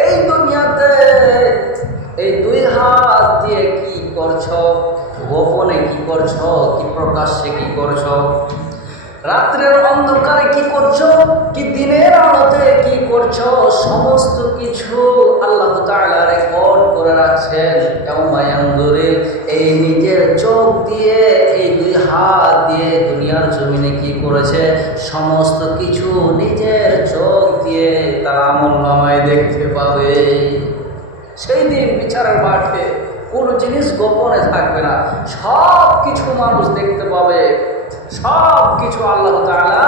এই দুনিয়াতে এই দুই হাত দিয়ে কি করছ? গোপনে কি করছ? কি প্রকাশ্যে কি করছ? রাত্রের অন্ধকারে কি করছ? কি এই নিজের চোখ দিয়ে, এই দুই হাত দিয়ে দুনিয়ার জমিনে কি করেছে? সমস্ত কিছু নিজের চোখ দিয়ে তার আমল নামায় দেখতে পাবে। সেই দিন বিচারের মাঠে কোনো জিনিস গোপনে থাকবে না। সব কিছু মানুষ দেখতে পাবে। সব কিছু আল্লাহ তাআলা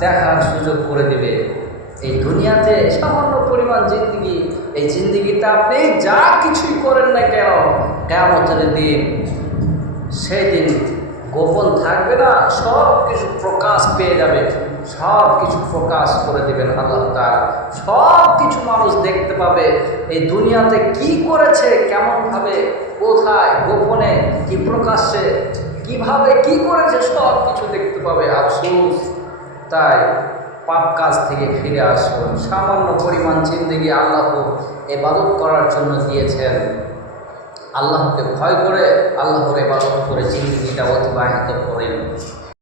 দেখার সুযোগ করে দেবে। এই দুনিয়াতে সামান্য পরিমাণ জিন্দিগি, এই জিন্দিগিতে আপনি যা কিছুই করেন না কেন কেমতের দিন সেই দিন গোপন থাকবে না সব কিছু প্রকাশ পেয়ে যাবে সব কিছু প্রকাশ করে দেবেন আল্লাহ তাআলা। সব কিছু মানুষ দেখতে পাবে, এই দুনিয়াতে কি করেছে, কেমনভাবে, কোথায়, গোপনে, কি প্রকাশ্যে, কীভাবে, কি করেছে সব কিছু দেখতে পাবে। আফসোস, তাই পাপ কাজ থেকে ফিরে আসুন। সামান্য পরিমাণ জিন্দিগি আল্লাহ এবাদত করার জন্য দিয়েছেন। আল্লাহকে ভয় করে আল্লাহর এবাদত করে জিন্দিগিটা অতিবাহিত করেন।